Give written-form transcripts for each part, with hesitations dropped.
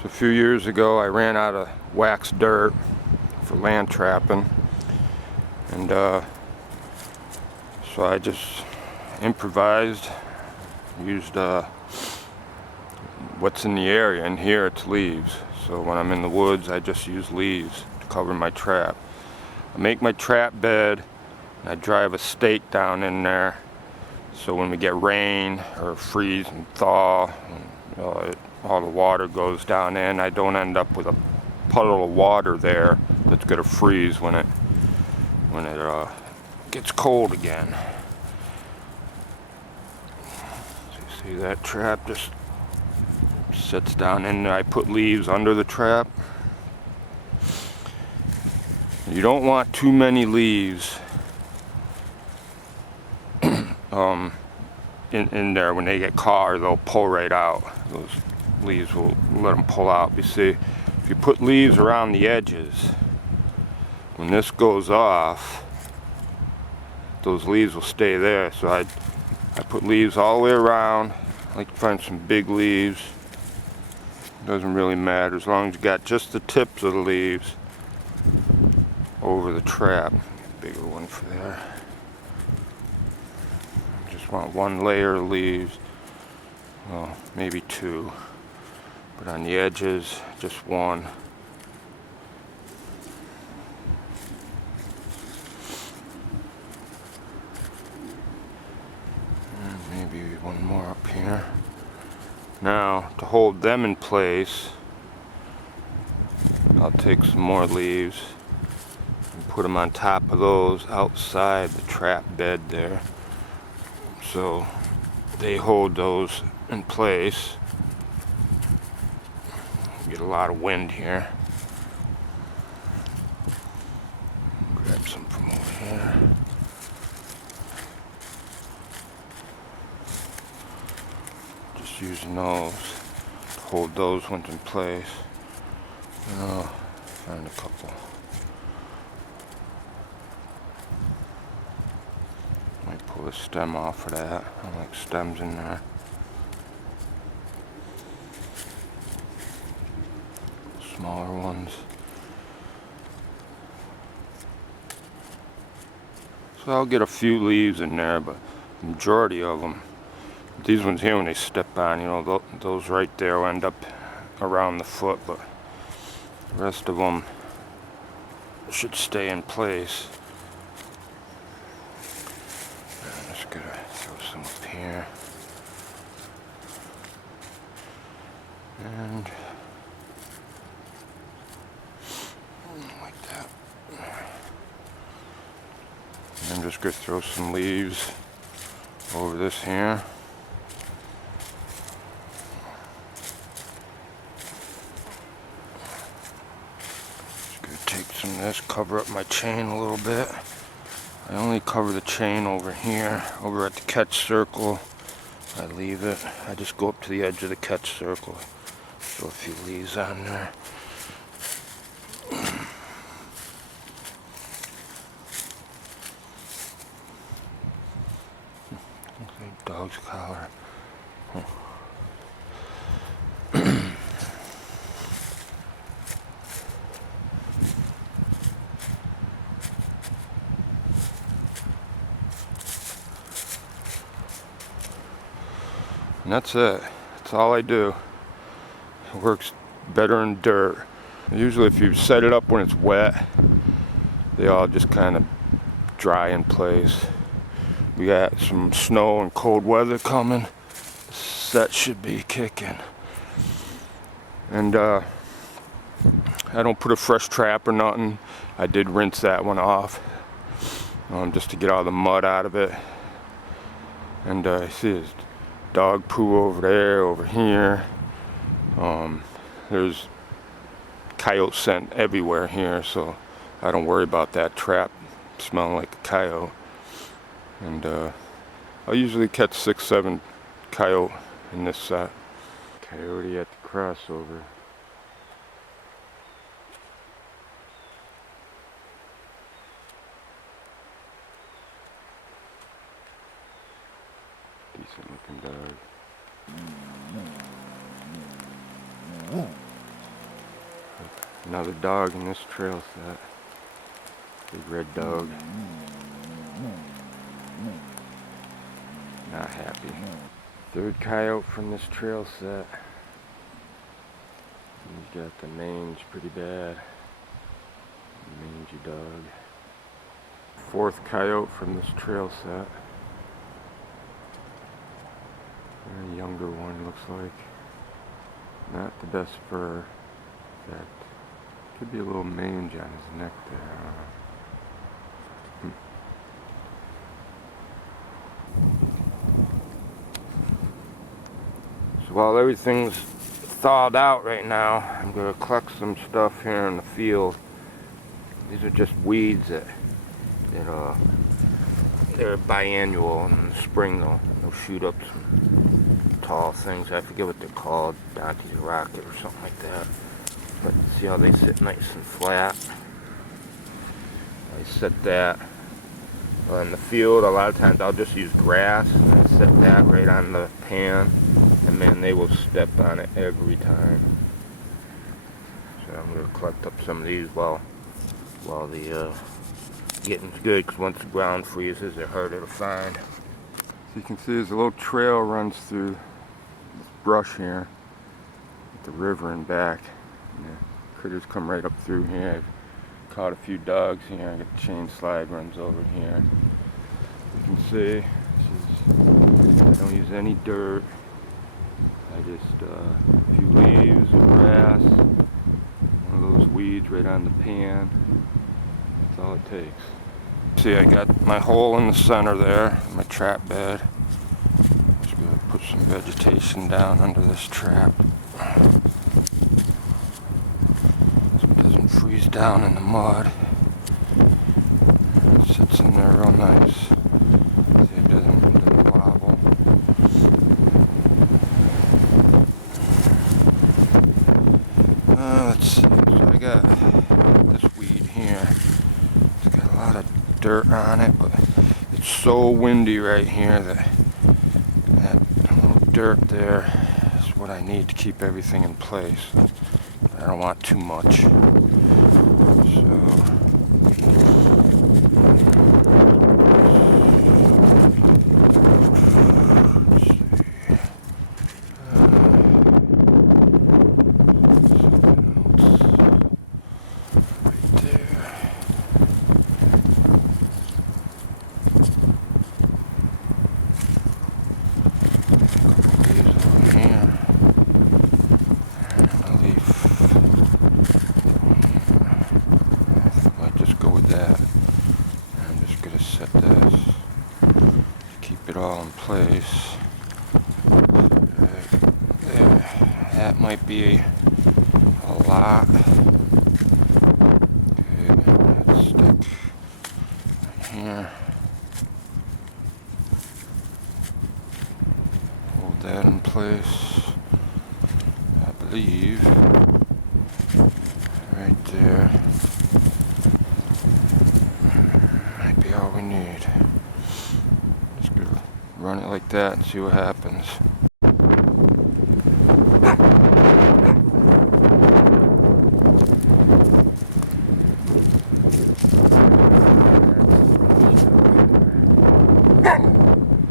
So a few years ago I ran out of waxed dirt for land trapping, and so I just improvised, used what's in the area, and here it's leaves. So when I'm in the woods I just use leaves to cover my trap. I make my trap bed and I drive a stake down in there, so when we get rain or freeze and thaw, all the water goes down in. I don't end up with a puddle of water there that's gonna freeze when it gets cold again. So you see that trap just sits down in there. I put leaves under the trap. You don't want too many leaves in there. When they get caught, they'll pull right out. Those leaves will let them pull out. You see, if you put leaves around the edges, when this goes off, those leaves will stay there. So I put leaves all the way around. I like to find some big leaves. Doesn't really matter as long as you got just the tips of the leaves over the trap. Bigger one for there. Just want one layer of leaves, well, maybe two, but on the edges just one. And maybe one more up here. Now to hold them in place, I'll take some more leaves and put them on top of those outside the trap bed there, so they hold those in place. Get a lot of wind here. Grab some from over here. Just using those to hold those ones in place. Oh, find a couple. Might pull the stem off of that. I like stems in there. Smaller ones. So I'll get a few leaves in there, but the majority of them, these ones here, when they step on, those right there will end up around the foot, but the rest of them should stay in place. I'm just gonna throw some up here. And like that. And I'm just gonna throw some leaves over this here. Just gonna take some of this, cover up my chain a little bit. I only cover the chain over here, over at the catch circle. I leave it. I just go up to the edge of the catch circle. Throw a few leaves on there. Looks like dog's collar. And that's it. That's all I do. It works better in dirt. Usually if you set it up when it's wet, they all just kind of dry in place. We got some snow and cold weather coming. Set should be kicking. And I don't put a fresh trap or nothing. I did rinse that one off, just to get all the mud out of it. And I see there's dog poo over there, over here. There's coyote scent everywhere here, so I don't worry about that trap smelling like a coyote. And I'll usually catch 6-7 coyote in this set. Coyote at the crossover. Decent looking dog. Another dog in this trail set. Big red dog. Not happy. Third coyote from this trail set. He's got the mange pretty bad. Mangy dog. Fourth coyote from this trail set. A younger one, looks like. Not the best fur. That could be a little mange on his neck there. So while everything's thawed out right now, I'm going to collect some stuff here in the field. These are just weeds that they're biannual. In the spring they'll shoot up some tall things. I forget what they're called, Donkey's Rocket or something like that. But see how they sit nice and flat? I set that in the field. A lot of times I'll just use grass and I set that right on the pan, and man, they will step on it every time. So I'm going to collect up some of these while the getting's good, because once the ground freezes, they're harder to find. So you can see there's a little trail runs through this brush here at the river and back. And the critters come right up through here. I've caught a few dogs here. I got the chain slide runs over here. You can see I don't use any dirt. I just a few leaves, grass, one of those weeds right on the pan. That's all it takes. See, I got my hole in the center there, my trap bed. Just gonna put some vegetation down under this trap so it doesn't freeze down in the mud. It sits in there real nice. See, it doesn't wobble. Let's see. So I got this weed here. It's got a lot of dirt on it, but it's so windy right here that little dirt there is what I need to keep everything in place. I don't want too much. That. I'm just going to set this to keep it all in place. Right there. That might be a lot. Okay, let's stick right here. Hold that in place. I believe right there. All we need. Just gonna run it like that and see what happens.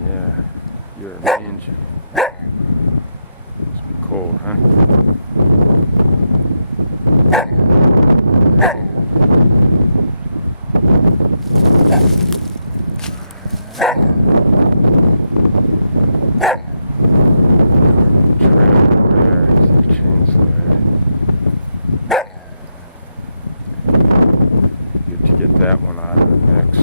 Yeah, you're a mange. Must be cold, huh? That one out of the mix.